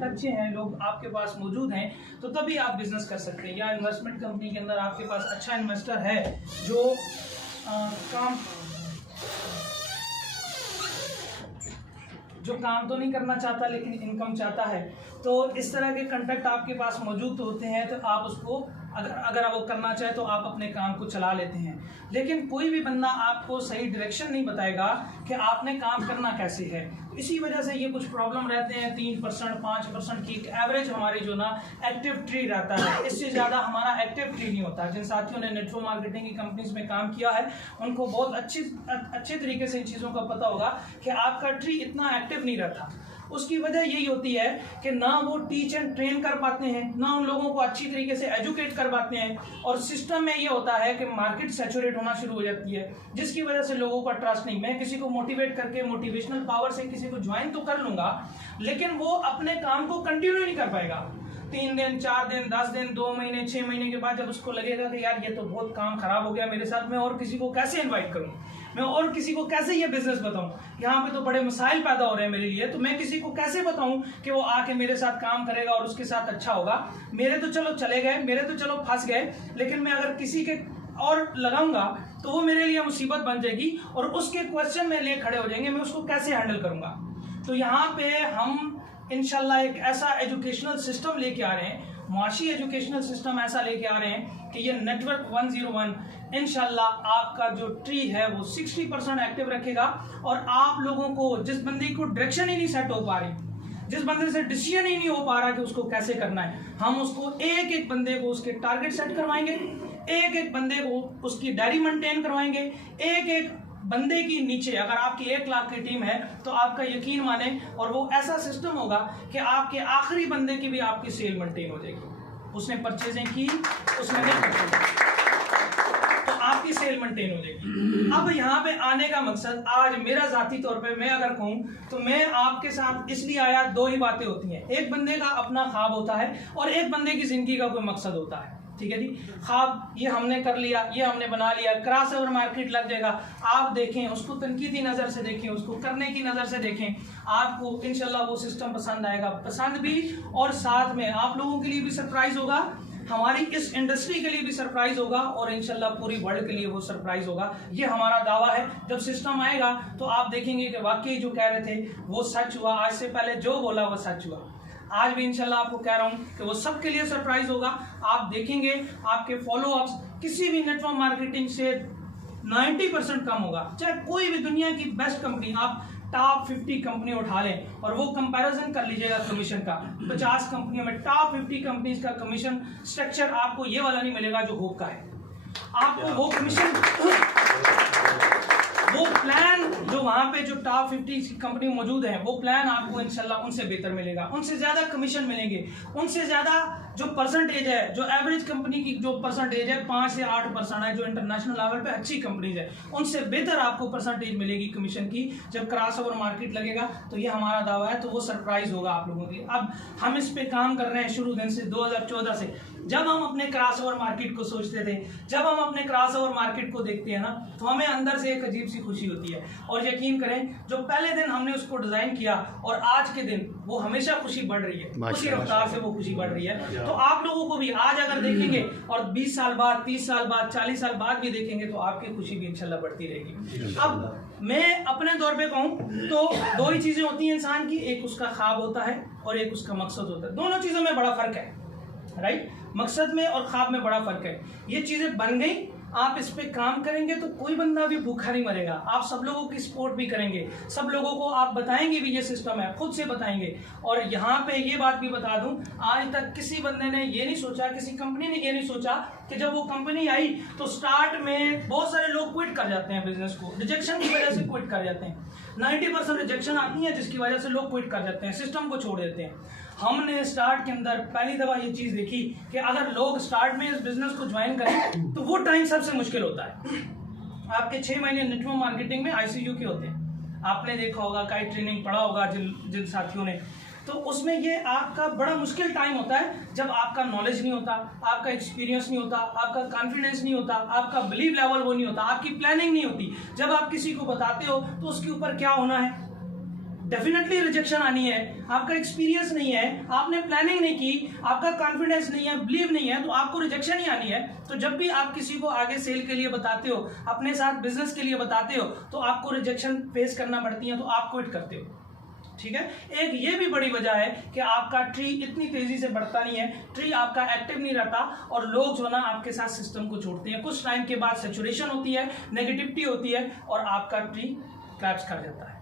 Contact अच्छे हैं, लोग आपके पास मौजूद हैं, तो तभी आप बिजनेस कर सकते हैं। या इन्वेस्टमेंट कंपनी के अंदर आपके पास अच्छा इन्वेस्टर है जो काम तो नहीं करना चाहता लेकिन इनकम चाहता है, तो इस तरह के कॉन्टैक्ट आपके पास मौजूद होते हैं, तो आप उसको अगर वो करना चाहे तो आप अपने काम को चला लेते हैं। लेकिन कोई भी बंदा आपको सही डायरेक्शन नहीं बताएगा कि आपने काम करना कैसे है। इसी वजह से ये कुछ प्रॉब्लम रहते हैं। 3% 5% की एवरेज हमारी जो ना एक्टिव ट्री रहता है, इससे ज़्यादा हमारा एक्टिव ट्री नहीं होता। जिन साथियों ने नेटवर्क मार्केटिंग की कंपनीज में काम किया है उनको बहुत अच्छे तरीके से इन चीज़ों का पता होगा कि आपका ट्री इतना एक्टिव नहीं रहता। उसकी वजह यही होती है कि ना वो टीच एंड ट्रेन कर पाते हैं, ना उन लोगों को अच्छी तरीके से एजुकेट कर पाते हैं, और सिस्टम में ये होता है कि मार्केट सैचुरेट होना शुरू हो जाती है, जिसकी वजह से लोगों का ट्रस्ट नहीं। मैं किसी को मोटिवेट करके मोटिवेशनल पावर से किसी को ज्वाइन तो कर लूंगा, लेकिन वो अपने काम को कंटिन्यू नहीं कर पाएगा। 3 दिन 4 दिन 10 दिन 2 महीने 6 महीने के बाद जब उसको लगेगा कि यार ये तो बहुत काम खराब हो गया मेरे साथ, मैं और किसी को कैसे इन्वाइट करूं, मैं और किसी को कैसे ये बिजनेस बताऊं, यहाँ पे तो बड़े मसाइल पैदा हो रहे हैं मेरे लिए, तो मैं किसी को कैसे बताऊं कि वो आके मेरे साथ काम करेगा और उसके साथ अच्छा होगा। मेरे तो चलो चले गए, मेरे तो चलो फंस गए, लेकिन मैं अगर किसी के और लगाऊंगा तो वो मेरे लिए मुसीबत बन जाएगी और उसके क्वेश्चन में लिए खड़े हो जाएंगे, मैं उसको कैसे हैंडल करूंगा। तो यहाँ पे हम इंशाल्लाह एक ऐसा एजुकेशनल सिस्टम लेके आ रहे हैं, मुआशी एजुकेशनल सिस्टम ऐसा लेके आ रहे हैं कि ये नेटवर्क 101 इंशाल्लाह आपका जो ट्री है वो 60% एक्टिव रखेगा। और आप लोगों को, जिस बंदे को डायरेक्शन ही नहीं सेट हो पा रही, जिस बंदे से डिसीजन ही नहीं हो पा रहा कि उसको कैसे करना है, हम उसको एक एक बंदे को उसके टारगेट सेट करवाएंगे, एक एक बंदे को उसकी डायरी मेंटेन करवाएंगे, एक एक बंदे की नीचे अगर आपकी 1 लाख की टीम है तो आपका यकीन माने, और वो ऐसा सिस्टम होगा कि आपके आखिरी बंदे की भी आपकी सेल मेंटेन हो जाएगी। उसने परचेजिंग की, उसने नहीं परचेजिंग, तो आपकी सेल मेंटेन हो जाएगी। अब यहाँ पे आने का मकसद, आज मेरा जाती तौर पे मैं अगर कहूँ तो मैं आपके साथ इसलिए आया, 2 ही बातें होती हैं। एक बंदे का अपना ख्वाब होता है और एक बंदे की जिंदगी का कोई मकसद होता है। ठीक है जी, ख्वाब ये हमने कर लिया, ये हमने बना लिया, क्रॉस ओवर मार्केट लग जाएगा। आप देखें उसको तनकीदी नज़र से देखें, उसको करने की नज़र से देखें, आपको इंशाल्लाह वो सिस्टम पसंद आएगा, पसंद भी, और साथ में आप लोगों के लिए भी सरप्राइज होगा, हमारी इस इंडस्ट्री के लिए भी सरप्राइज होगा, और इंशाल्लाह पूरी वर्ल्ड के लिए वो सरप्राइज होगा। ये हमारा दावा है। जब सिस्टम आएगा तो आप देखेंगे कि वाकई जो कह रहे थे वो सच हुआ, आज से पहले जो बोला वो सच हुआ। आज भी इंशाल्लाह आपको कह रहा हूं कि वो सबके लिए सरप्राइज होगा। आप देखेंगे आपके फॉलोअप्स किसी भी नेटवर्क मार्केटिंग से 90% कम होगा। चाहे कोई भी दुनिया की बेस्ट कंपनी, आप टॉप 50 कंपनी उठा लें और वो कंपैरिजन कर लीजिएगा कमीशन का, 50 कंपनियों में टॉप 50 कंपनीज का कमीशन स्ट्रक्चर आपको ये वाला नहीं मिलेगा जो होप का है। आपको वो कमीशन, वो प्लान जो वहां पे जो टॉप 50 कंपनी मौजूद है, वो प्लान आपको इंशाल्लाह उनसे बेहतर मिलेगा, उनसे ज्यादा कमीशन मिलेंगे, उनसे ज्यादा जो परसेंटेज है, जो एवरेज कंपनी की जो परसेंटेज है 5 से 8% है, जो इंटरनेशनल लेवल पे अच्छी कंपनीज है उनसे बेहतर आपको परसेंटेज मिलेगी कमीशन की। जब क्रॉस ओवर मार्केट लगेगा तो ये हमारा दावा है, तो वो सरप्राइज होगा आप लोगों की। अब हम इस पे काम कर रहे हैं शुरू दिन से, 2014 से। जब हम अपने क्रॉस ओवर मार्केट को सोचते थे, जब हम अपने क्रॉस ओवर मार्केट को देखते हैं ना, तो हमें अंदर से एक अजीब सी खुशी होती है। और यकीन करें, जो पहले दिन हमने उसको डिजाइन किया और आज के दिन वो हमेशा खुशी बढ़ रही है, उसी रफ्तार से वो खुशी बढ़ रही है। तो आप लोगों को भी आज अगर देखेंगे और 20 साल बाद, 30 साल बाद, 40 साल बाद भी देखेंगे तो आपकी खुशी भी इंशाल्लाह बढ़ती रहेगी। अब मैं अपने तौर पे कहूँ तो 2 ही चीजें होती हैं इंसान की, एक उसका ख्वाब होता है और एक उसका मकसद होता है। दोनों चीजों में बड़ा फर्क है, राइट? मकसद में और ख्वाब में बड़ा फर्क है। ये चीजें बन गई, आप इस पे काम करेंगे तो कोई बंदा भी भूखा नहीं मरेगा। आप सब लोगों की सपोर्ट भी करेंगे, सब लोगों को आप बताएंगे भी ये सिस्टम है, खुद से बताएंगे। और यहाँ पे ये बात भी बता दूं, आज तक किसी बंदे ने ये नहीं सोचा, किसी कंपनी ने ये नहीं सोचा कि जब वो कंपनी आई तो स्टार्ट में बहुत सारे लोग क्विट कर जाते हैं बिजनेस को, रिजेक्शन की वजह से क्विट कर जाते हैं। 90% रिजेक्शन आती है जिसकी वजह से लोग क्विट कर जाते हैं, सिस्टम को छोड़ देते हैं। हमने स्टार्ट के अंदर पहली दफा ये चीज देखी कि अगर लोग स्टार्ट में इस बिजनेस को ज्वाइन करें तो वो टाइम सबसे मुश्किल होता है। आपके 6 महीने नेटवर्क मार्केटिंग में ICU के होते हैं, आपने देखा होगा, कई ट्रेनिंग पढ़ा होगा जिन साथियों ने, तो उसमें ये आपका बड़ा मुश्किल टाइम होता है जब आपका नॉलेज नहीं होता, आपका एक्सपीरियंस नहीं होता, आपका कॉन्फिडेंस नहीं होता, आपका बिलीव लेवल वो नहीं होता, आपकी प्लानिंग नहीं होती। जब आप किसी को बताते हो तो उसके ऊपर क्या होना है, डेफिनेटली रिजेक्शन आनी है। आपका एक्सपीरियंस नहीं है, आपने प्लानिंग नहीं की, आपका कॉन्फिडेंस नहीं है, बिलीव नहीं है, तो आपको रिजेक्शन ही आनी है। तो जब भी आप किसी को आगे सेल के लिए बताते हो, अपने साथ बिजनेस के लिए बताते हो, तो आपको रिजेक्शन फेस करना पड़ती है, तो आप क्विट करते हो। ठीक है। एक ये भी बड़ी वजह है कि आपका ट्री इतनी तेजी से बढ़ता नहीं है, ट्री आपका एक्टिव नहीं रहता, और लोग जो ना आपके साथ सिस्टम को छोड़ते हैं। कुछ टाइम के बाद सैचुरेशन होती है, नेगेटिविटी होती है, और आपका ट्री क्रैश कर जाता है।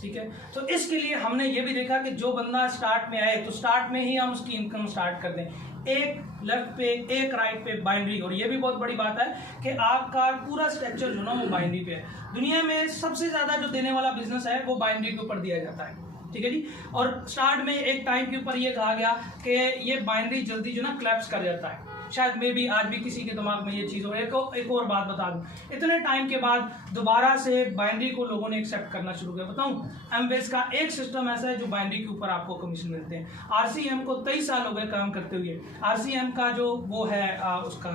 ठीक है। तो इसके लिए हमने ये भी देखा कि जो बंदा स्टार्ट में आए, तो स्टार्ट में ही हम उसकी इनकम स्टार्ट कर दें, एक लेफ्ट पे एक राइट पे बाइनरी। और ये भी बहुत बड़ी बात है कि आपका पूरा स्ट्रक्चर जो ना वो बाइनरी पे है। दुनिया में सबसे ज्यादा जो देने वाला बिजनेस है वो बाइनरी के ऊपर दिया जाता है। ठीक है जी। और स्टार्ट में एक टाइम के ऊपर ये कहा गया कि ये बाइनरी जल्दी जो ना क्लैप्स कर जाता है। शायद मे भी आज भी किसी के दिमाग में ये चीज हो। एक और बात बता दूं, इतने टाइम के बाद दोबारा से बाइनरी को लोगों ने एक्सेप्ट करना शुरू किया। बताऊं, एमवेस का एक सिस्टम ऐसा है जो बाइनरी के ऊपर आपको कमीशन मिलते हैं। आरसीएम को 23 साल हो गए काम करते हुए। आरसीएम का जो वो है उसका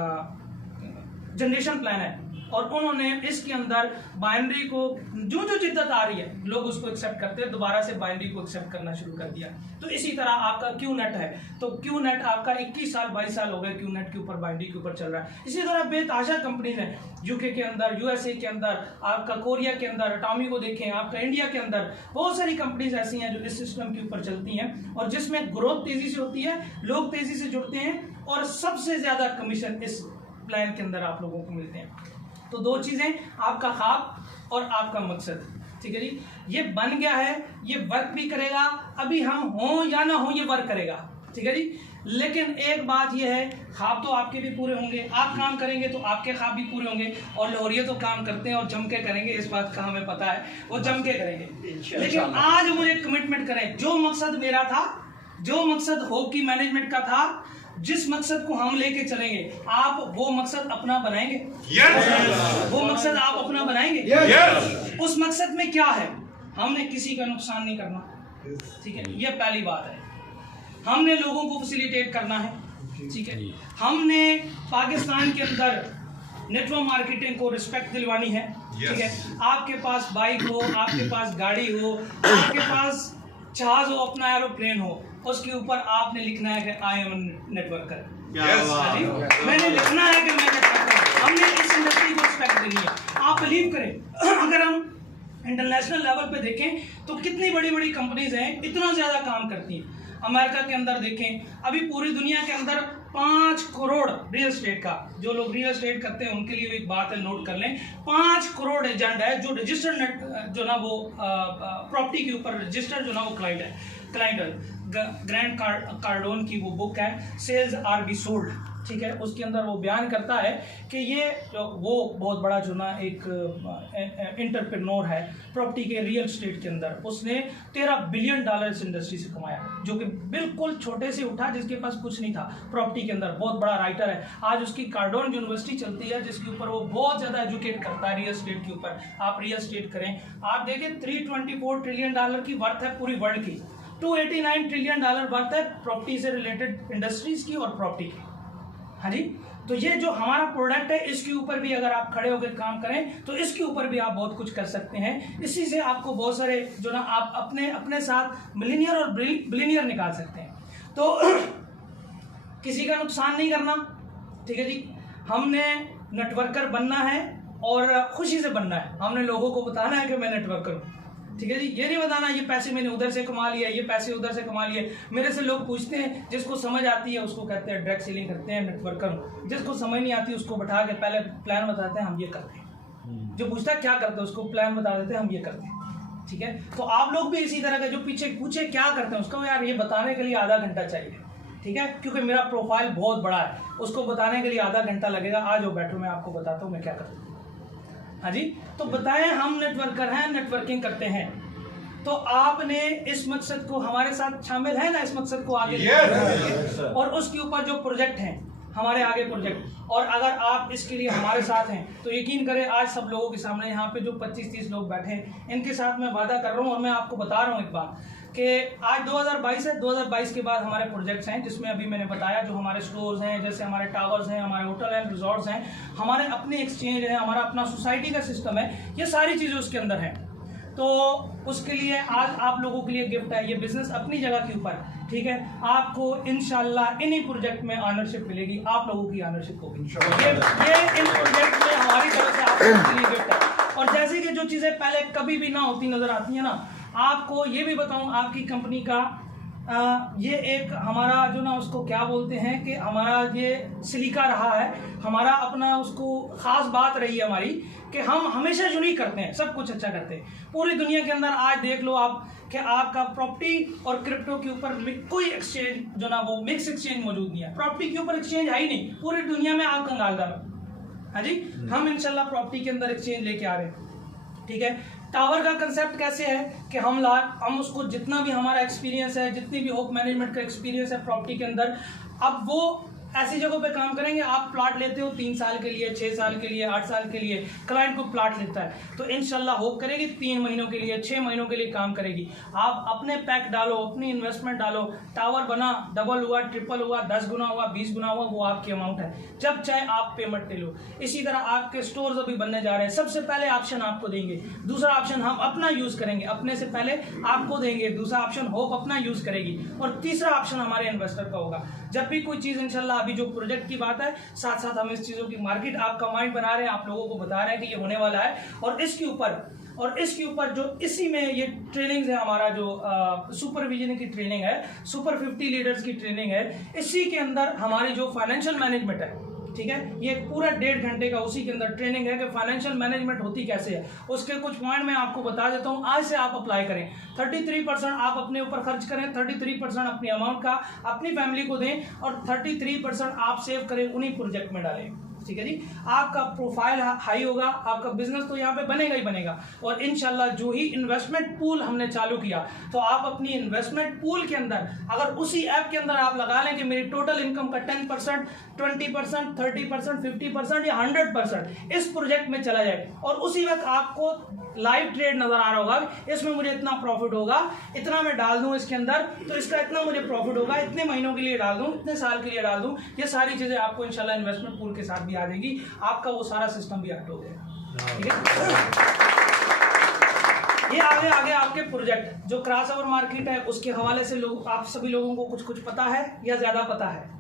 जनरेशन प्लान है, और उन्होंने इसके अंदर बाइनरी को जो जो जिद्दत आ रही है लोग उसको एक्सेप्ट करते हैं, दोबारा से बाइनरी को एक्सेप्ट करना शुरू कर दिया। तो इसी तरह आपका क्यू नेट है, तो क्यू नेट आपका 21 साल 22 साल हो गए क्यू नेट के ऊपर बाइनरी के ऊपर चल रहा है। इसी तरह बेताशा कंपनीज हैं, यूके के अंदर, यूएसए के अंदर, आपका कोरिया के अंदर, अटॉमी को देखें, आपका इंडिया के अंदर बहुत सारी कंपनीज ऐसी हैं जो इस सिस्टम के ऊपर चलती हैं, और जिसमें ग्रोथ तेजी से होती है, लोग तेजी से जुड़ते हैं, और सबसे ज्यादा कमीशन इस प्लान के अंदर आप लोगों को मिलते हैं। तो दो चीजें, आपका ख्वाब और आपका मकसद। ठीक है जी। ये बन गया है, ये वर्क भी करेगा, अभी हम हों या ना हो ये वर्क करेगा। ठीक है जी। लेकिन एक बात ये है, ख्वाब तो आपके भी पूरे होंगे, आप काम करेंगे तो आपके ख्वाब भी पूरे होंगे। और लाहौरिये तो काम करते हैं और जम के करेंगे, इस बात का हमें पता है, वो जम के करेंगे। लेकिन आज मुझे कमिटमेंट करें, जो मकसद मेरा था, जो मकसद होप की मैनेजमेंट का था, जिस मकसद को हम लेके चलेंगे, आप वो मकसद अपना बनाएंगे। वो मकसद आप अपना बनाएंगे। उस मकसद में क्या है, हमने किसी का नुकसान नहीं करना। ठीक है, ये पहली बात है। हमने लोगों को फैसिलिटेट करना है। ठीक है। हमने पाकिस्तान के अंदर नेटवर्क मार्केटिंग को रिस्पेक्ट दिलवानी है। ठीक है। आपके पास बाइक हो, आपके पास गाड़ी हो, आपके पास जहाज हो, अपना एरोप्लेन हो, उसके ऊपर आपने लिखना है कि आई एम नेटवर्कर। मैंने लिखना है कि मैं नेटवर्कर। हमने इस इंडस्ट्री को रिस्पेक्ट देनी है। आप बिलीव करें, अगर हम इंटरनेशनल लेवल पे देखें तो कितनी बड़ी बड़ी कंपनीज हैं, इतना ज्यादा काम करती हैं। अमेरिका के अंदर देखें, अभी पूरी दुनिया के अंदर 5 करोड़ रियल एस्टेट का, जो लोग रियल एस्टेट करते हैं उनके लिए एक बात है, नोट कर लें, 5 करोड़ एजेंट है जो रजिस्टर्ड नेट जो ना वो प्रॉपर्टी के ऊपर रजिस्टर्ड जो ना वो क्लाइंट है। ग्रैंड कार्डोन की वो बुक है, सेल्स आर बी सोल्ड। ठीक है। उसके अंदर वो बयान करता है कि ये वो बहुत बड़ा जो ना एक एंटरप्रेन्योर है प्रॉपर्टी के रियल एस्टेट के अंदर, उसने $13 बिलियन इस इंडस्ट्री से कमाया, जो कि बिल्कुल छोटे से उठा, जिसके पास कुछ नहीं था प्रॉपर्टी के अंदर। बहुत बड़ा राइटर है। आज उसकी कार्डोन यूनिवर्सिटी चलती है जिसके ऊपर वो बहुत ज्यादा एजुकेट करता है रियल एस्टेट के ऊपर। आप रियल एस्टेट करें, आप देखें $324 ट्रिलियन की वर्थ है पूरी वर्ल्ड की, $289 ट्रिलियन वर्थ है प्रॉपर्टी से रिलेटेड इंडस्ट्रीज की और प्रॉपर्टी की। हाँ जी। तो ये जो हमारा प्रोडक्ट है, इसके ऊपर भी अगर आप खड़े होकर काम करें तो इसके ऊपर भी आप बहुत कुछ कर सकते हैं। इसी से आपको बहुत सारे जो ना आप अपने साथ मिलीनियर और बिलियनियर निकाल सकते हैं। तो किसी का नुकसान नहीं करना। ठीक है जी। हमने नेटवर्कर बनना है और खुशी से बनना है। हमने लोगों को बताना है कि मैं नेटवर्कर हूँ। ठीक है जी। ये नहीं बताना ये पैसे मैंने उधर से कमा लिया, ये पैसे उधर से कमा लिए। मेरे से लोग पूछते हैं, जिसको समझ आती है उसको कहते हैं डायरेक्ट सेलिंग करते हैं, नेटवर्कर। जिसको समझ नहीं आती उसको बैठा के पहले प्लान बताते हैं, हम ये करते हैं। जो पूछता है क्या करते हैं, उसको प्लान बता देते हैं, हम ये करते हैं। ठीक है। तो आप लोग भी इसी तरह का, जो पीछे पूछे क्या करते हैं, उसको यार ये बताने के लिए आधा घंटा चाहिए। ठीक है। क्योंकि मेरा प्रोफाइल बहुत बड़ा है, उसको बताने के लिए आधा घंटा लगेगा। आ जाओ बैठो, मैं आपको बताता हूँ मैं क्या करता हूँ। हाँ जी। तो बताएं, हम नेटवर्कर हैं, नेटवर्किंग करते हैं। तो आपने इस मकसद को हमारे साथ शामिल है ना, इस मकसद को आगे और उसके ऊपर जो प्रोजेक्ट हैं हमारे आगे प्रोजेक्ट, और अगर आप इसके लिए हमारे साथ हैं तो यकीन करें, आज सब लोगों के सामने यहाँ पे जो 25-30 लोग बैठे हैं, इनके साथ मैं वादा कर रहा हूँ और मैं आपको बता रहा हूँ एक बात कि आज 2022 है। 2022 के बाद हमारे प्रोजेक्ट्स हैं, जिसमें अभी मैंने बताया जो हमारे स्टोर्स हैं, जैसे हमारे टावर्स हैं, हमारे होटल एंड रिजॉर्ट्स हैं, हमारे अपने एक्सचेंज है, हमारा अपना सोसाइटी का सिस्टम है, ये सारी चीज़ें उसके अंदर हैं। तो उसके लिए आज आप लोगों के लिए गिफ्ट है, ये बिजनेस अपनी जगह के ऊपर, ठीक है। आपको इंशाल्लाह इन्हीं प्रोजेक्ट में ऑनरशिप मिलेगी, आप लोगों की ऑनरशिप होगी। ये इन प्रोजेक्ट में हमारी तरफ से आप लोगों के लिए गिफ्ट है। और जैसे कि जो चीज़ें पहले कभी भी ना होती नज़र आती है ना, आपको ये भी बताऊं, आपकी कंपनी का ये एक हमारा जो ना उसको क्या बोलते हैं कि हमारा ये सलीका रहा है, हमारा अपना उसको ख़ास बात रही है हमारी कि हम हमेशा यूनिक करते हैं, सब कुछ अच्छा करते हैं। पूरी दुनिया के अंदर आज देख लो आप कि आपका प्रॉपर्टी और क्रिप्टो के ऊपर कोई एक्सचेंज जो ना वो मिक्स एक्सचेंज मौजूद नहीं है। प्रॉपर्टी के ऊपर एक्सचेंज है ही नहीं, पूरी दुनिया में आप कंगालदार हो। हाँ जी, हम इंशाल्लाह प्रॉपर्टी के अंदर एक्सचेंज लेके आ रहे हैं, ठीक है। टावर का कंसेप्ट कैसे है कि हम उसको जितना भी हमारा एक्सपीरियंस है, जितनी भी होप मैनेजमेंट का एक्सपीरियंस है प्रॉपर्टी के अंदर, अब वो ऐसी जगहों पे काम करेंगे। आप प्लाट लेते हो 3 साल के लिए, 6 साल के लिए, 8 साल के लिए, क्लाइंट को प्लाट लेता है तो इंशाल्लाह होप करेगी 3 महीनों के लिए, 6 महीनों के लिए काम करेगी। आप अपने पैक डालो, अपनी इन्वेस्टमेंट डालो, टावर बना, डबल हुआ, ट्रिपल हुआ, 10 गुना हुआ, 20 गुना हुआ, वो आपकी अमाउंट है, जब चाहे आप पेमेंट ले लो। इसी तरह आपके स्टोर्स अभी बनने जा रहे हैं, सबसे पहले ऑप्शन आपको देंगे, दूसरा ऑप्शन हम अपना यूज करेंगे, अपने से पहले आपको देंगे, दूसरा ऑप्शन होप अपना यूज करेगी, और तीसरा ऑप्शन हमारे इन्वेस्टर का होगा। जब भी कोई चीज़ इंशाल्लाह, अभी जो प्रोजेक्ट की बात है, साथ साथ हम इस चीज़ों की मार्केट आपका माइंड बना रहे हैं, आप लोगों को बता रहे हैं कि ये होने वाला है। और इसके ऊपर जो इसी में ये ट्रेनिंग है, हमारा जो सुपरविजन की ट्रेनिंग है, सुपर 50 लीडर्स की ट्रेनिंग है, इसी के अंदर हमारी जो फाइनेंशियल मैनेजमेंट है, ठीक है, ये पूरा 1.5 घंटे का उसी के अंदर ट्रेनिंग है कि फाइनेंशियल मैनेजमेंट होती कैसे है। उसके कुछ पॉइंट मैं आपको बता देता हूँ, आज से आप अप्लाई करें। 33% आप अपने ऊपर खर्च करें, 33% अपनी अमाउंट का अपनी फैमिली को दें, और 33% आप सेव करें, उन्हीं प्रोजेक्ट में डालें, ठीक है जी। आपका प्रोफाइल हाई होगा, आपका बिजनेस तो यहाँ पे बनेगा ही बनेगा। और इंशाल्लाह जो ही इन्वेस्टमेंट पूल हमने चालू किया, तो आप अपनी इन्वेस्टमेंट पूल के अंदर अगर उसी ऐप के अंदर आप लगा लें कि मेरी टोटल इनकम का 10%, 20%, 30%, 50% या 100% इस प्रोजेक्ट में चला जाए, और उसी वक्त आपको लाइव ट्रेड नजर आ रहा होगा, इसमें मुझे इतना प्रॉफिट होगा, इतना मैं डाल दूं इसके अंदर तो इसका इतना मुझे प्रॉफिट होगा, इतने महीनों के लिए डाल दूं, इतने साल के लिए डाल दूं, ये सारी चीजें आपको इंशाल्लाह इन्वेस्टमेंट पूल के साथ भी आ जाएगी। आपका वो सारा सिस्टम भी एक्ट हो गया, ठीक है। ये आगे आपके प्रोजेक्ट जो क्रॉस ओवर मार्केट है, उसके हवाले से लोग, आप सभी लोगों को कुछ पता है या ज्यादा पता है?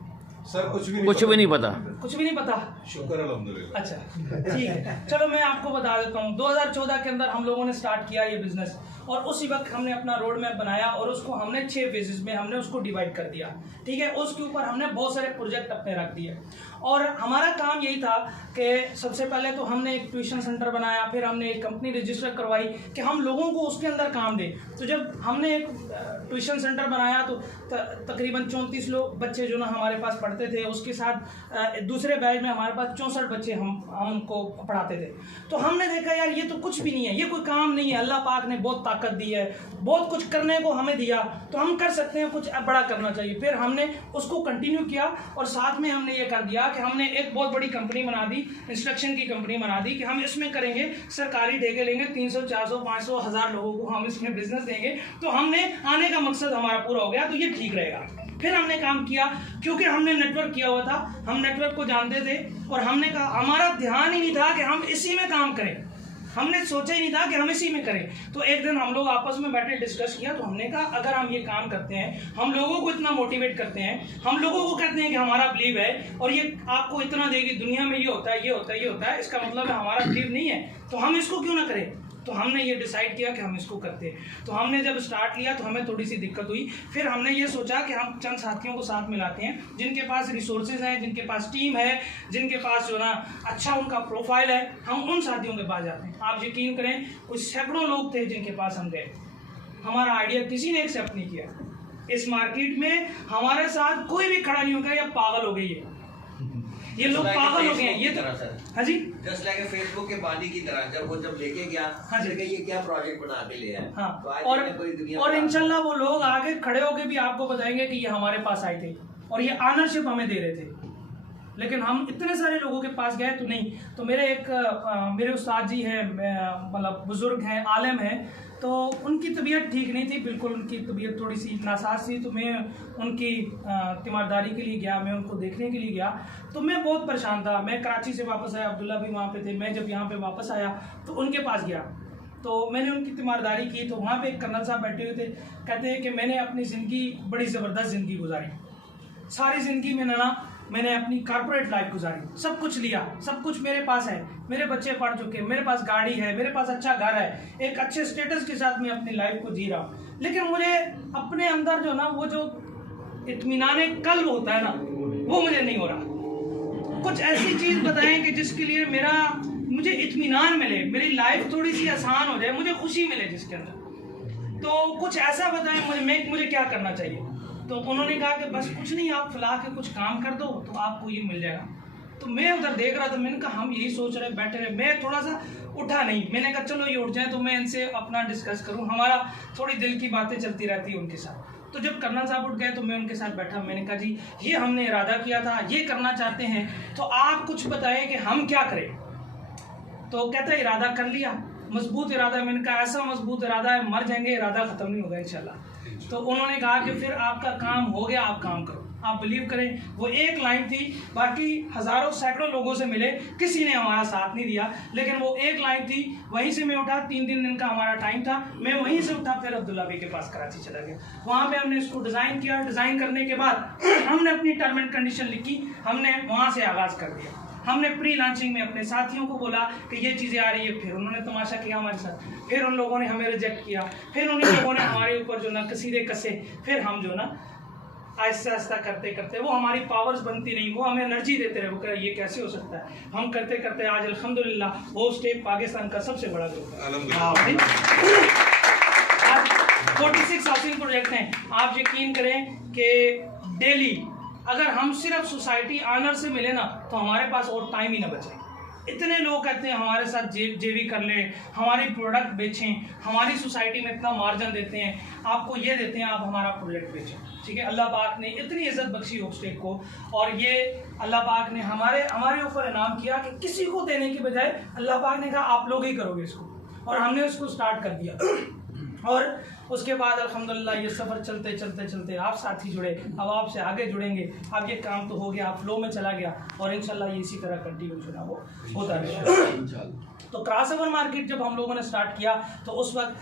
सर कुछ भी नहीं पता। शुक्र अल्हम्दुलिल्लाह। अच्छा, ठीक है, चलो मैं आपको बता देता हूँ। 2014 के अंदर हम लोगों ने स्टार्ट किया ये बिजनेस, और उसी वक्त हमने अपना रोड मैप बनाया, और उसको हमने 6 फेजेस में हमने उसको डिवाइड कर दिया, ठीक है। उसके ऊपर हमने बहुत सारे प्रोजेक्ट अपने रख दिए, और हमारा काम यही था कि सबसे पहले तो हमने एक ट्यूशन सेंटर बनाया, फिर हमने एक कंपनी रजिस्टर करवाई कि हम लोगों को उसके अंदर काम दें। तो जब हमने एक ट्यूशन सेंटर बनाया तो तकरीबन 34 लोग बच्चे जो ना हमारे पास पढ़ते थे, उसके साथ दूसरे बैच में हमारे पास 64 बच्चे हम उनको पढ़ाते थे। तो हमने देखा यार ये तो कुछ भी नहीं है, ये कोई काम नहीं है, अल्लाह पाक ने बहुत ताकत दी है, बहुत कुछ करने को हमें दिया, तो हम कर सकते हैं, कुछ बड़ा करना चाहिए। फिर हमने उसको कंटिन्यू किया, और साथ में हमने ये कर दिया कि हमने एक बहुत बड़ी कंपनी बना दी, इंस्ट्रक्शन की कंपनी बना दी कि हम इसमें करेंगे, सरकारी ठेके लेंगे, 300, 400, 500, 1000 लोगों को हम इसमें बिजनेस देंगे। तो हमने आने का मकसद हमारा पूरा हो गया, तो ये ठीक रहेगा। फिर हमने काम किया, क्योंकि हमने नेटवर्क किया हुआ था, हम नेटवर्क को जानते थे, और हमने कहा हमारा ध्यान ही नहीं था कि हम इसी में काम करें, हमने सोचा ही नहीं था कि हम इसी में करें। तो एक दिन हम लोग आपस में बैठे डिस्कस किया, तो हमने कहा अगर हम ये काम करते हैं, हम लोगों को इतना मोटिवेट करते हैं, हम लोगों को कहते हैं कि हमारा बिलीव है, और ये आपको इतना देगी, दुनिया में ये होता है, ये होता है, ये होता है, इसका मतलब है हमारा बिलीव नहीं है, तो हम इसको क्यों ना करें। तो हमने ये डिसाइड किया कि हम इसको करते हैं। तो हमने जब स्टार्ट लिया तो हमें थोड़ी सी दिक्कत हुई, फिर हमने ये सोचा कि हम चंद साथियों को साथ मिलाते हैं जिनके पास रिसोर्सेज हैं, जिनके पास टीम है, जिनके पास जो ना अच्छा उनका प्रोफाइल है, हम उन साथियों के पास जाते हैं। आप यकीन करें, कुछ सैकड़ों लोग थे जिनके पास हम गए, हमारा आइडिया किसी ने एक्सेप्ट नहीं किया। इस मार्केट में हमारे साथ कोई भी खड़ा नहीं होगा, या पागल हो गई है, ये लोग पागल हो गए हैं। ये तो हाँ जी, जस्ट लाइक फेसबुक के पानी की तरह, जब लेके गया, हाँ जी, ये क्या प्रोजेक्ट बना के ले आया। हाँ, तो आज और इंशाल्लाह वो लोग आगे खड़े होके भी आपको बताएंगे कि ये हमारे पास आए थे और ये ऑनरशिप हमें दे रहे थे, लेकिन हम इतने सारे लोगों के पास गए तो नहीं। तो मेरे उस्ताद जी हैं, मतलब बुजुर्ग हैं, आलिम हैं, तो उनकी तबीयत ठीक नहीं थी, बिल्कुल उनकी तबीयत थोड़ी सी नासाज थी। तो मैं उनकी तीमारदारी के लिए गया, मैं उनको देखने के लिए गया, तो मैं बहुत परेशान था। मैं कराची से वापस आया, अब्दुल्ला भी वहाँ पे थे, मैं जब यहाँ पे वापस आया तो उनके पास गया, तो मैंने उनकी तीमारदारी की। तो वहाँ पे एक कर्नल साहब बैठे हुए थे, कहते हैं कि मैंने अपनी ज़िंदगी बड़ी ज़बरदस्त ज़िंदगी गुजारी, सारी ज़िंदगी में ना मैंने अपनी कॉर्पोरेट लाइफ गुजारी, सब कुछ लिया, सब कुछ मेरे पास है, मेरे बच्चे पढ़ चुके, मेरे पास गाड़ी है, मेरे पास अच्छा घर है, एक अच्छे स्टेटस के साथ मैं अपनी लाइफ को जी रहा हूँ, लेकिन मुझे अपने अंदर जो ना वो जो इत्मीनान कल्ब होता है ना, वो मुझे नहीं हो रहा। कुछ ऐसी चीज़ बताएं कि जिसके लिए मुझे इत्मीनान मिले, मेरी लाइफ थोड़ी सी आसान हो जाए, मुझे खुशी मिले जिसके अंदर। तो कुछ ऐसा बताएं मुझे क्या करना चाहिए। तो उन्होंने कहा कि बस कुछ नहीं, आप फिलहाल के कुछ काम कर दो तो आपको ये मिल जाएगा। तो मैं उधर देख रहा था, मैंने कहा हम यही सोच रहे बैठे रहे, मैं थोड़ा सा उठा नहीं, मैंने कहा चलो ये उठ जाए तो मैं इनसे अपना डिस्कस करूं, हमारा थोड़ी दिल की बातें चलती रहती है उनके साथ। तो जब कर्नल साहब उठ गए तो मैं उनके साथ बैठा, मैंने कहा जी ये हमने इरादा किया था, ये करना चाहते हैं, तो आप कुछ बताएं कि हम क्या करें। तो कहता है इरादा कर लिया, मजबूत इरादा। मैंने कहा ऐसा मजबूत इरादा है, मर जाएंगे इरादा ख़त्म नहीं होगा इंशाल्लाह। तो उन्होंने कहा कि फिर आपका काम हो गया, आप काम करो, आप बिलीव करें। वो एक लाइन थी, बाकी हज़ारों सैकड़ों लोगों से मिले, किसी ने हमारा साथ नहीं दिया, लेकिन वो एक लाइन थी। वहीं से मैं उठा, 3 दिन का हमारा टाइम था, मैं वहीं से उठा, फिर अब्दुल्ला भाई के पास कराची चला गया। वहाँ पे हमने इसको डिज़ाइन किया, डिज़ाइन करने के बाद हमने अपनी टर्म एंड कंडीशन लिखी, हमने वहाँ से आगाज़ कर दिया। हमने प्री लॉन्चिंग में अपने साथियों को बोला कि ये चीज़ें आ रही है, फिर उन्होंने तमाशा किया हमारे साथ, फिर उन लोगों ने हमें रिजेक्ट किया, फिर उन लोगों ने हमारे ऊपर जो ना कसीदे कसे, फिर हम जो ना आहिस्ता आहिस्ता करते करते, वो हमारी पावर्स बनती नहीं, वो हमें एनर्जी देते रहे, वो कह ये कैसे हो सकता है। हम करते करते आज अल्हम्दुलिल्लाह वो स्टेप पाकिस्तान का सबसे बड़ा ग्रुप है। आज 46 हाउसिंग प्रोजेक्ट हैं। आप यकीन करें कि डेली अगर हम सिर्फ सोसाइटी ऑनर से मिले ना तो हमारे पास और टाइम ही ना बचे। इतने लोग कहते हैं हमारे साथ जेवी कर लें, हमारी प्रोडक्ट बेचें, हमारी सोसाइटी में इतना मार्जिन देते हैं, आपको ये देते हैं, आप हमारा प्रोडक्ट बेचें। ठीक है, अल्लाह पाक ने इतनी इज्जत बख्शी होपस्टेक को, और ये अल्लाह पाक ने हमारे ऊपर इनाम किया कि किसी को देने की बजाय अल्लाह पाक ने कहा आप लोग ही करोगे इसको, और हमने उसको स्टार्ट कर दिया। और उसके बाद अल्हम्दुलिल्लाह ये सफ़र चलते चलते चलते आप साथी जुड़े, अब आपसे आगे जुड़ेंगे, अब ये काम तो हो गया, आप फ्लो में चला गया, और इंशाल्लाह ये इसी तरह कंटिन्यू जो है वो होता रहेगा। तो क्रॉसओवर मार्केट जब हम लोगों ने स्टार्ट किया तो उस वक्त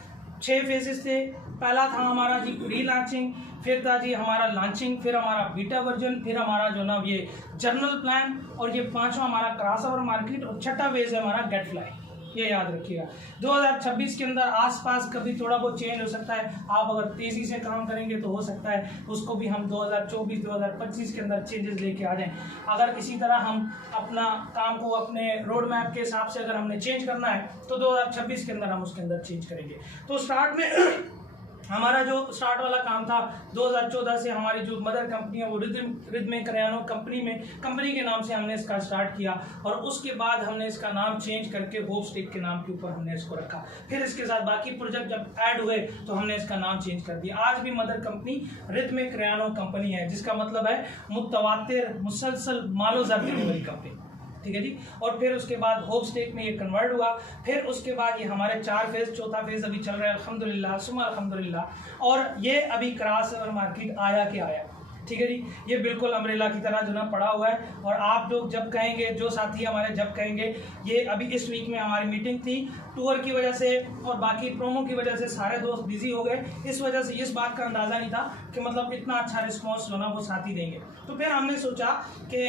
6 फेजेस थे। पहला था हमारा जी प्री लॉन्चिंग, फिर था जी हमारा लॉन्चिंग, फिर हमारा बीटा वर्जन, फिर हमारा जो ना ये जर्नल प्लान, और ये 5वां हमारा क्रॉसओवर मार्केट, और 6ठा फेज है हमारा गेट फ्लाई। ये याद रखिएगा। 2026 के अंदर आसपास कभी थोड़ा बहुत चेंज हो सकता है, आप अगर तेज़ी से काम करेंगे तो हो सकता है उसको भी हम 2024-2025 के अंदर चेंजेस लेके आ जाएं। अगर इसी तरह हम अपना काम को अपने रोड मैप के हिसाब से अगर हमने चेंज करना है तो 2026 के अंदर हम उसके अंदर चेंज करेंगे। तो स्टार्ट में हमारा जो स्टार्ट वाला काम था 2014 से, हमारी जो मदर कंपनी है वो रिदम क्रेयानो कंपनी के नाम से हमने इसका स्टार्ट किया, और उसके बाद हमने इसका नाम चेंज करके होपस्टेक के नाम के ऊपर हमने इसको रखा। फिर इसके साथ बाकी प्रोजेक्ट जब ऐड हुए तो हमने इसका नाम चेंज कर दिया। आज भी मदर कंपनी रिदम क्रेयानो कंपनी है, जिसका मतलब है मुतवातिर मुसलसल मालो ज़र देने वाली कंपनी। ठीक है जी। और फिर उसके बाद होपस्टेक में ये कन्वर्ट हुआ। फिर उसके बाद ये हमारे 4 फेज, 4था फेज अभी चल रहा है अल्हम्दुलिल्लाह सुम्मा अल्हम्दुलिल्लाह। और ये अभी क्रॉसओवर मार्केट आया कि आया, ठीक है जी। ये बिल्कुल अम्ब्रेला की तरह जो ना पड़ा हुआ है, और आप लोग जब कहेंगे, जो साथी हमारे जब कहेंगे, ये अभी इस वीक में हमारी मीटिंग थी, टूर की वजह से और बाकी प्रोमो की वजह से सारे दोस्त बिजी हो गए, इस वजह से इस बात का अंदाज़ा नहीं था कि मतलब इतना अच्छा रिस्पॉन्स जो ना वो साथी देंगे। तो फिर हमने सोचा कि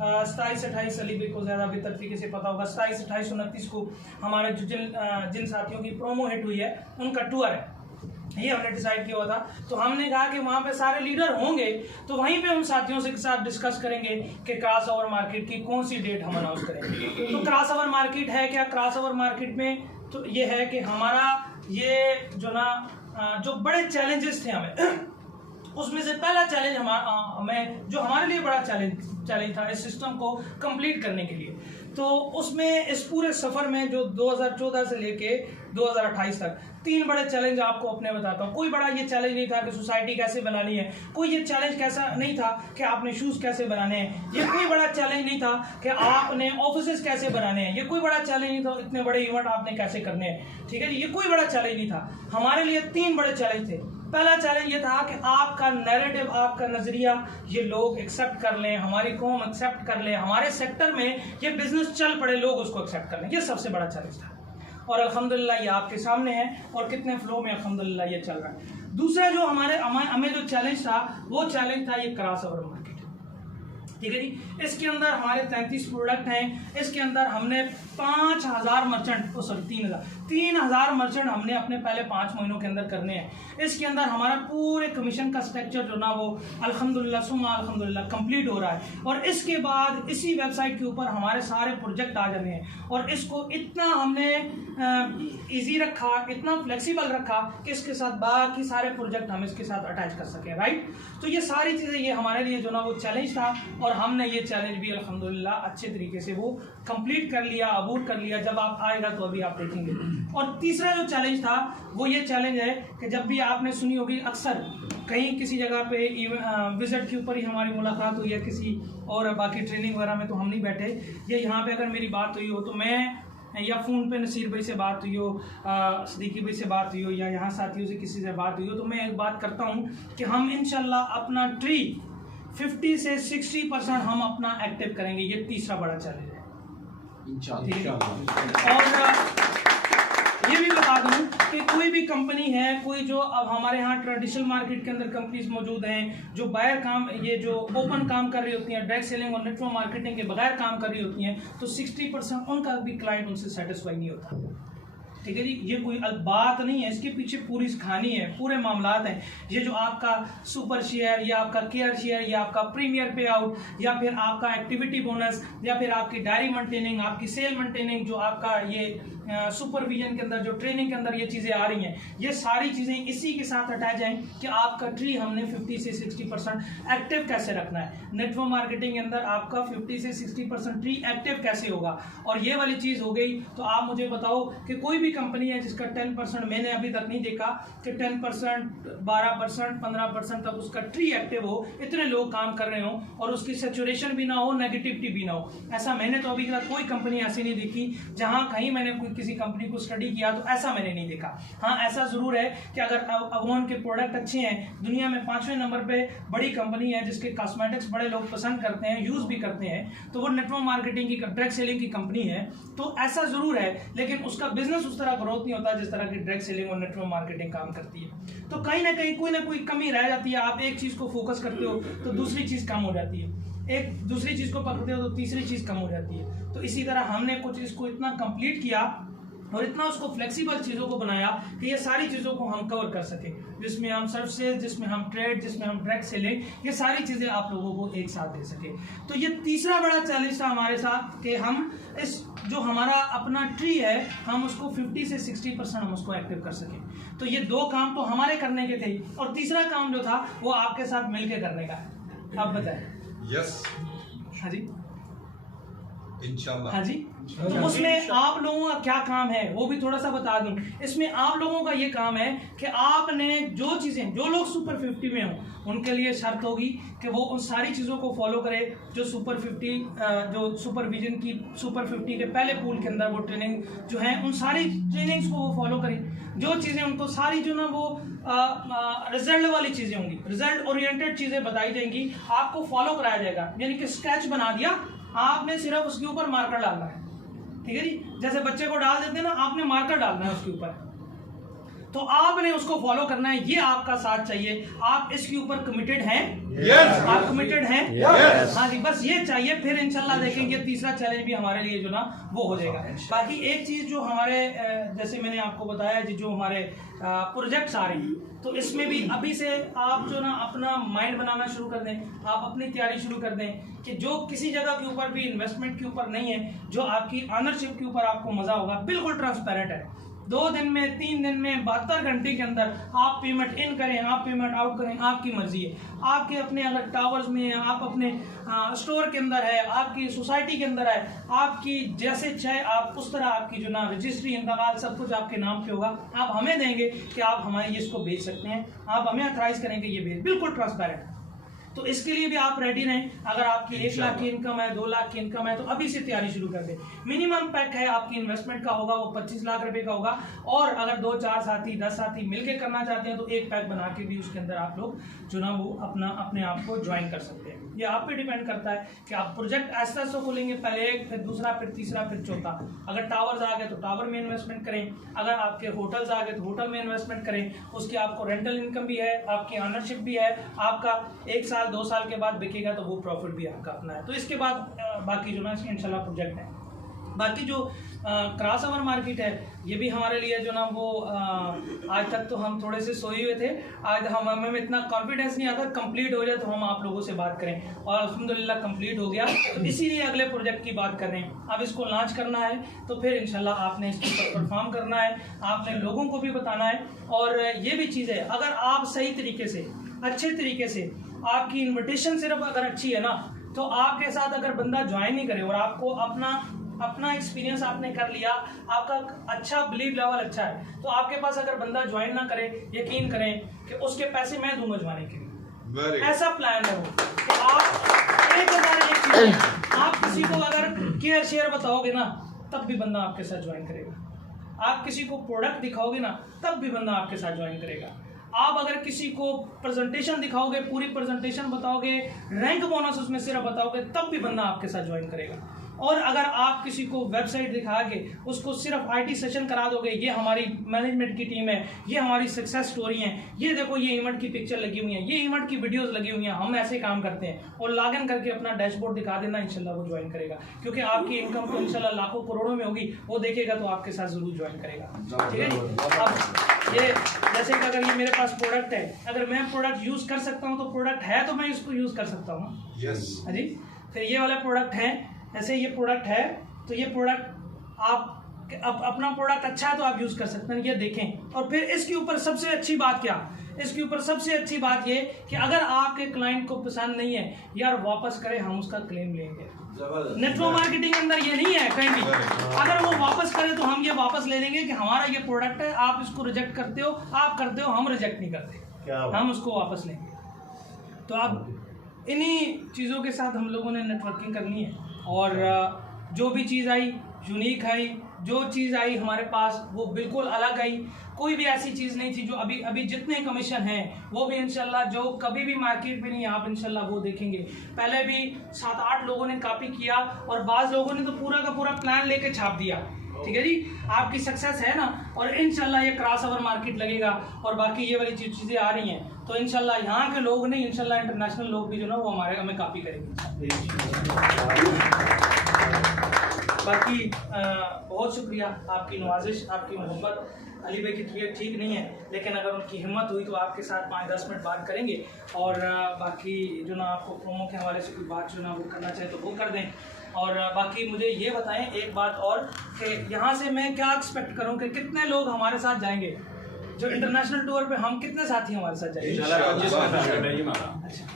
27-28 अली को ज़्यादा बेहतर तरीके से पता होगा, 27, 28, 29 को हमारे जिन साथियों की प्रोमो हिट हुई है उनका टूर है, ये हमने डिसाइड किया हुआ था। तो हमने कहा कि वहाँ पे सारे लीडर होंगे तो वहीं पे उन साथियों से साथ डिस्कस करेंगे कि क्रॉसओवर मार्केट की कौन सी डेट हम अनाउंस करेंगे। तो क्रॉसओवर मार्केट है क्या? क्रॉसओवर मार्केट में तो ये है कि हमारा ये जो ना जो बड़े चैलेंजेस थे हमें, उसमें से पहला चैलेंज हमें जो हमारे लिए बड़ा चैलेंज था इस सिस्टम को कंप्लीट करने के लिए, तो उसमें इस पूरे सफ़र में जो 2014 से लेके 2028 तक 3 बड़े चैलेंज आपको अपने बताता हूँ। कोई बड़ा ये चैलेंज नहीं था कि सोसाइटी कैसे बनानी है, कोई ये चैलेंज कैसा नहीं था कि आपने शूज़ कैसे बनाने हैं, ये कोई बड़ा चैलेंज नहीं था कि आपने ऑफिसेस कैसे बनाने हैं, ये कोई बड़ा चैलेंज नहीं था इतने बड़े इवेंट आपने कैसे करने हैं, ठीक है जी। ये कोई बड़ा चैलेंज नहीं था। हमारे लिए 3 बड़े चैलेंज थे। पहला चैलेंज ये था कि आपका नैरेटिव, आपका नज़रिया ये लोग एक्सेप्ट कर लें, हमारी कौम एक्सेप्ट कर ले, हमारे सेक्टर में ये बिजनेस चल पड़े, लोग उसको एक्सेप्ट कर लें, ये सबसे बड़ा चैलेंज था। और अल्हम्दुलिल्लाह ये आपके सामने है और कितने फ्लो में अल्हम्दुलिल्लाह ये चल रहा है। दूसरा जो हमें जो चैलेंज था वो चैलेंज था ये क्रॉसओवर मार्केट, ठीक है जी। इसके अंदर हमारे 33 प्रोडक्ट हैं, इसके अंदर हमने 5000 मर्चेंट 3000 मर्चेंट हमने अपने पहले 5 महीनों के अंदर करने हैं। इसके अंदर हमारा पूरे कमीशन का स्ट्रक्चर जो ना वो अल्हम्दुलिल्लाह सुम्मा अल्हम्दुलिल्लाह कंप्लीट हो रहा है और इसके बाद इसी वेबसाइट के ऊपर हमारे सारे प्रोजेक्ट आ जाने हैं और इसको इतना हमने इजी रखा, इतना फ्लेक्सिबल रखा कि इसके साथ बाकी सारे प्रोजेक्ट हम इसके साथ अटैच कर सकें, राइट। तो ये सारी चीज़ें ये हमारे लिए जो ना वो चैलेंज था और हमने ये चैलेंज भी अल्हम्दुलिल्लाह अच्छे तरीके से वो कंप्लीट कर लिया, अबूर कर लिया। जब आप आएगा तो अभी आप देखेंगे। और तीसरा जो चैलेंज था वो ये चैलेंज है कि जब भी आपने सुनी होगी अक्सर कहीं किसी जगह पे विजिट के ऊपर ही हमारी मुलाकात हुई है किसी और बाकी ट्रेनिंग वगैरह में तो हम नहीं बैठे, ये यहाँ पे अगर मेरी बात हुई हो तो मैं या फ़ोन पे नसीर भाई से बात हुई हो, सदीकी भाई से बात हुई हो या यहाँ साथियों से किसी से बात हुई हो तो मैं एक बात करता हूँ कि हम इंशाल्लाह अपना ट्री 50 से 60% हम अपना एक्टिव करेंगे। ये तीसरा बड़ा चैलेंज है इंशाल्लाह। और ये भी बता दूं कि कोई भी कंपनी है, कोई जो अब हमारे यहाँ ट्रेडिशनल मार्केट के अंदर कंपनीज मौजूद हैं जो बाहर काम, ये जो ओपन काम कर रही होती हैं, डायरेक्ट सेलिंग और नेटवर्क मार्केटिंग के बगैर काम कर रही होती हैं, तो 60% उनका भी क्लाइंट उनसे सेटिस्फाई नहीं होता, ठीक है जी। ये कोई बात नहीं है, इसके पीछे पूरी कहानी है, पूरे मामलात हैं। ये जो आपका सुपर शेयर या आपका केयर शेयर या आपका प्रीमियर पे आउट या फिर आपका एक्टिविटी बोनस या फिर आपकी डायरी मेंटेनिंग, आपकी सेल मेंटेनिंग, जो आपका ये सुपरविजन के अंदर जो ट्रेनिंग के अंदर ये चीज़ें आ रही हैं, ये सारी चीज़ें इसी के साथ अटैच हैं कि आपका ट्री हमने 50 से 60% एक्टिव कैसे रखना है। नेटवर्क मार्केटिंग के अंदर आपका 50 से 60% ट्री एक्टिव कैसे होगा। और ये वाली चीज़ हो गई तो आप मुझे बताओ कि कोई भी कंपनी है जिसका 10%, मैंने अभी तक नहीं देखा कि 10%, 12%, 15% तक उसका ट्री एक्टिव हो, इतने लोग काम कर रहे हो और उसकी सेचुरेशन भी ना हो, नेगेटिविटी भी ना हो। ऐसा मैंने तो अभी तक कोई कंपनी ऐसी नहीं देखी। जहां कहीं मैंने किसी कंपनी को स्टडी किया तो ऐसा मैंने नहीं देखा। हाँ, ऐसा जरूर है कि अगर अवोन के प्रोडक्ट अच्छे हैं, दुनिया में 5वें नंबर पे बड़ी कंपनी है जिसके कॉस्मेटिक्स बड़े लोग पसंद करते हैं, यूज भी करते हैं, तो वो नेटवर्क मार्केटिंग की, डायरेक्ट सेलिंग की कंपनी है, तो ऐसा जरूर है। लेकिन उसका बिजनेस उस तरह ग्रोथ नहीं होता जिस तरह की डायरेक्ट सेलिंग और नेटवर्क मार्केटिंग काम करती है। तो कहीं ना कोई कमी रह जाती है। आप एक चीज को फोकस करते हो तो दूसरी चीज कम हो जाती है, एक दूसरी चीज को पकड़ते हो तो तीसरी चीज कम हो जाती है। तो इसी तरह हमने कुछ इसको इतना कंप्लीट किया और इतना उसको फ्लेक्सिबल चीज़ों को बनाया कि ये सारी चीज़ों को हम कवर कर सके, जिसमें हम सर्विसेज, जिसमें हम ट्रेड, जिसमें हम डायरेक्ट सेलिंग, ये सारी चीज़ें आप लोगों को एक साथ दे सके। तो ये तीसरा बड़ा चैलेंज था हमारे साथ कि हम इस जो हमारा अपना ट्री है हम उसको 50 से 60% हम उसको एक्टिव कर सकें। तो ये दो काम तो हमारे करने के थे और तीसरा काम जो था वो आपके साथ मिलकर करने का है। आप बताएं। यस। हाँ जी, इंशाल्लाह। हाँ जी। तो उसमें आप लोगों का क्या काम है वो भी थोड़ा सा बता दूं। इसमें आप लोगों का ये काम है कि आपने जो चीज़ें, जो लोग सुपर 50 में हों उनके लिए शर्त होगी कि वो उन सारी चीज़ों को फॉलो करें जो सुपर 50, जो सुपरविजन की सुपर 50 के पहले पूल के अंदर वो ट्रेनिंग जो है उन सारी ट्रेनिंग्स को वो फॉलो करें। जो चीज़ें उनको सारी जो ना वो रिजल्ट वाली चीज़ें होंगी, रिजल्ट ओरिएंटेड चीज़ें बताई जाएंगी, आपको फॉलो कराया जाएगा। यानी कि स्केच बना दिया आपने, सिर्फ उसके ऊपर मार्कर डालना है, ठीक है जी। जैसे बच्चे को डाल देते हैं ना, आपने मार्कर डालना है उसके ऊपर, तो आपने उसको फॉलो करना है। ये आपका साथ चाहिए। आप इसके ऊपर कमिटेड हैं? Yes. आप कमिटेड हैं? Yes. हाँ जी, बस ये चाहिए। फिर इंशाल्लाह देखेंगे तीसरा चैलेंज भी हमारे लिए जो ना वो हो जाएगा। बाकी एक चीज़ जो हमारे, जैसे मैंने आपको बताया जी, जो हमारे प्रोजेक्ट्स आ रही हैं, तो इसमें भी अभी से आप जो ना अपना माइंड बनाना शुरू कर दें, आप अपनी तैयारी शुरू कर दें कि जो किसी जगह के ऊपर भी इन्वेस्टमेंट के ऊपर नहीं है, जो आपकी ऑनरशिप के ऊपर आपको मजा होगा, बिल्कुल ट्रांसपेरेंट है। 2 दिन में, 3 दिन में, 72 घंटे के अंदर आप पेमेंट इन करें, आप पेमेंट आउट करें, आपकी मर्जी है। आपके अपने अगर टावर्स में है, आप अपने स्टोर के अंदर है, आपकी सोसाइटी के अंदर है, आपकी जैसे चाहे आप उस तरह आपकी जो ना रजिस्ट्री, इंतकाल सब कुछ आपके नाम पे होगा। आप हमें देंगे कि आप हमारे ये इसको बेच सकते हैं, आप हमें अथराइज करेंगे ये बेच, बिल्कुल ट्रांसपेरेंट। तो इसके लिए भी आप रेडी रहें। अगर आपकी 1 लाख की इनकम है, 2 लाख की इनकम है, तो अभी से तैयारी शुरू कर दें। मिनिमम पैक है आपकी इन्वेस्टमेंट का होगा वो 25 लाख रुपए का होगा। और अगर 2-4 साथी, 10 साथी मिलकर करना चाहते हैं तो एक पैक बना के भी उसके अंदर आप लोग जो ना वो अपने आप को ज्वाइन कर सकते हैं। ये आप पे डिपेंड करता है कि आप प्रोजेक्ट ऐसा ऐसा खोलेंगे, पहले एक, फिर दूसरा, फिर तीसरा, फिर चौथा। अगर टावर्स आ गए तो टावर में इन्वेस्टमेंट करें, अगर आपके होटल्स आ गए तो होटल में इन्वेस्टमेंट करें, उसकी आपको रेंटल इनकम भी है, आपकी ऑनरशिप भी है, आपका 1 साल 2 साल के बाद बिकेगा तो वो प्रॉफिट भी आपका अपना है। तो इसके बाद बाकी जो ना इंशाल्लाह प्रोजेक्ट है। बाकी जो क्रॉस ओवर मार्केट है ये भी हमारे लिए जो ना वो आज तक तो हम थोड़े से सोए हुए थे, आज हमें इतना कॉन्फिडेंस नहीं आता, कंप्लीट हो जाए तो हम आप लोगों से बात करें, और अल्हम्दुलिल्लाह कंप्लीट हो गया, तो इसीलिए अगले प्रोजेक्ट की बात कर रहे हैं। अब इसको लॉन्च करना है तो फिर इंशाल्लाह आपने इसके ऊपर परफॉर्म करना है, आपने लोगों को भी बताना है। और ये भी चीज़ है, अगर आप सही तरीके से, अच्छे तरीके से, आपकी इन्विटेशन सिर्फ अगर अच्छी है ना, तो आपके साथ अगर बंदा ज्वाइन नहीं करे और आपको अपना एक्सपीरियंस आपने कर लिया, आपका अच्छा बिलीव लेवल अच्छा है, तो आपके पास अगर बंदा ज्वाइन ना करे, यकीन करें कि उसके पैसे मैं दूंगा ज्वाइन के लिए। ऐसा प्लान है वो कि आप 1001 आप किसी को अगर केयर शेयर बताओगे ना, तब भी बंदा आपके साथ ज्वाइन करेगा। आप किसी को प्रोडक्ट दिखाओगे ना, तब भी बंदा आपके साथ ज्वाइन करेगा। आप अगर किसी को प्रेजेंटेशन दिखाओगे, पूरी प्रेजेंटेशन बताओगे, रैंक बोनस उसमें सिर्फ बताओगे, तब भी बंदा आपके साथ ज्वाइन करेगा। और अगर आप किसी को वेबसाइट दिखा के उसको सिर्फ आईटी सेशन करा दोगे, ये हमारी मैनेजमेंट की टीम है, ये हमारी सक्सेस स्टोरी है, ये देखो ये इवेंट की पिक्चर लगी हुई है, ये इवेंट की वीडियोस लगी हुई हैं, हम ऐसे काम करते हैं, और लॉग इन करके अपना डैशबोर्ड दिखा देना, इंशाल्लाह वो ज्वाइन करेगा। क्योंकि आपकी इनकम तो इंशाल्लाह लाखों करोड़ों में होगी, वो देखेगा तो आपके साथ जरूर ज्वाइन करेगा। ठीक है जी। अब ये जैसे कि अगर ये मेरे पास प्रोडक्ट है, अगर मैं प्रोडक्ट यूज कर सकता हूँ तो प्रोडक्ट है तो मैं इसको यूज कर सकता हूँ। हाँ जी। फिर ये वाला प्रोडक्ट है, ऐसे ये प्रोडक्ट है, तो ये प्रोडक्ट आप अपना प्रोडक्ट अच्छा है तो आप यूज कर सकते हैं, ये देखें। और फिर इसके ऊपर सबसे अच्छी बात क्या, इसके ऊपर सबसे अच्छी बात ये कि अगर आपके क्लाइंट को पसंद नहीं है यार, वापस करें, हम उसका क्लेम लेंगे। नेटवर्क मार्केटिंग के अंदर ये नहीं है कहीं भी, अगर वो वापस करे तो हम ये वापस ले लेंगे कि हमारा ये प्रोडक्ट है, आप इसको रिजेक्ट करते हो, आप करते हो, हम रिजेक्ट नहीं करते, हम उसको वापस लेंगे। तो अब इन्हीं चीज़ों के साथ हम लोगों ने नेटवर्किंग करनी है, और जो भी चीज़ आई यूनिक आई, जो चीज़ आई हमारे पास वो बिल्कुल अलग आई, कोई भी ऐसी चीज़ नहीं थी जो अभी जितने कमीशन हैं वो भी इंशाल्लाह जो कभी भी मार्केट में नहीं, आप इंशाल्लाह वो देखेंगे। पहले भी 7-8 लोगों ने कॉपी किया, और बाज़ लोगों ने तो पूरा का पूरा प्लान लेके छाप दिया। ठीक है जी, आपकी सक्सेस है ना, और इंशाल्लाह ये क्रॉस ओवर मार्केट लगेगा, और बाकी ये वाली चीज़ें आ रही हैं, तो इंशाल्लाह यहाँ के लोग नहीं, इंशाल्लाह इंटरनेशनल लोग भी जो ना वो हमें कॉपी करेंगे। बाकी बहुत शुक्रिया, आपकी नवाजिश, आपकी मोहब्बत। अली भाई की तबीयत ठीक नहीं है, लेकिन अगर उनकी हिम्मत हुई तो आपके साथ 5-10 मिनट बात करेंगे, और बाकी जो ना आपको प्रोमो के हवाले से कोई बात जो ना वो करना चाहे तो वो कर दें। और बाकी मुझे ये बताएं एक बात और, कि यहाँ से मैं क्या एक्सपेक्ट करूँ कि कितने लोग हमारे साथ जाएंगे, जो इंटरनेशनल टूर पे हम कितने साथी हमारे साथ जाएंगे? अच्छा,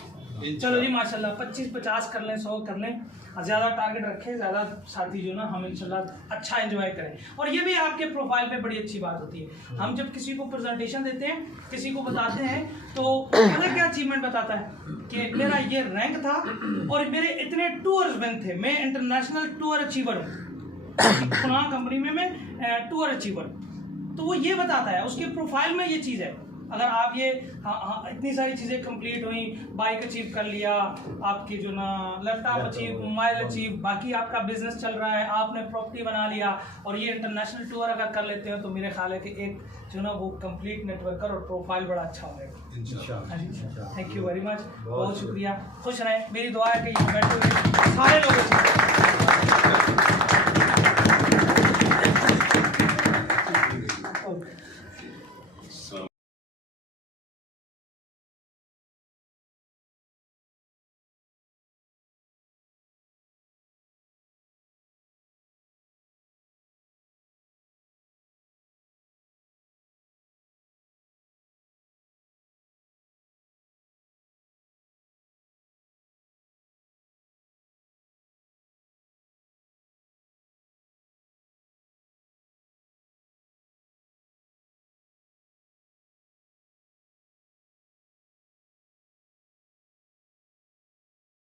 चलो जी माशाल्लाह 25-50 कर लें, 100 कर लें, ज़्यादा टारगेट रखें, ज़्यादा साथी जो ना हम इंशाल्लाह अच्छा एंजॉय करें। और ये भी आपके प्रोफाइल पे बड़ी अच्छी बात होती है, हम जब किसी को प्रेजेंटेशन देते हैं, किसी को बताते हैं, तो पता क्या अचीवमेंट बताता है कि मेरा ये रैंक था और मेरे इतने टूर्स बन थे, मैं इंटरनेशनल टूर अचीवर हूँ, पुराना कंपनी में मैं टूर अचीवर, तो वो ये बताता है, उसके प्रोफाइल में ये चीज़ है। अगर आप ये इतनी सारी चीज़ें कंप्लीट हुई, बाइक अचीव कर लिया, आपकी जो ना लैपटॉप अचीव, मोबाइल अचीव, बाकी आपका बिजनेस चल रहा है, आपने प्रॉपर्टी बना लिया, और ये इंटरनेशनल टूर अगर कर लेते हो, तो मेरे ख्याल है कि एक जो ना वो कंप्लीट नेटवर्कर और प्रोफाइल बड़ा अच्छा हो जाएगा। थैंक यू वेरी मच, बहुत शुक्रिया, खुश रहें। मेरी दुआ है कि ये बैठे हुए सारे लोग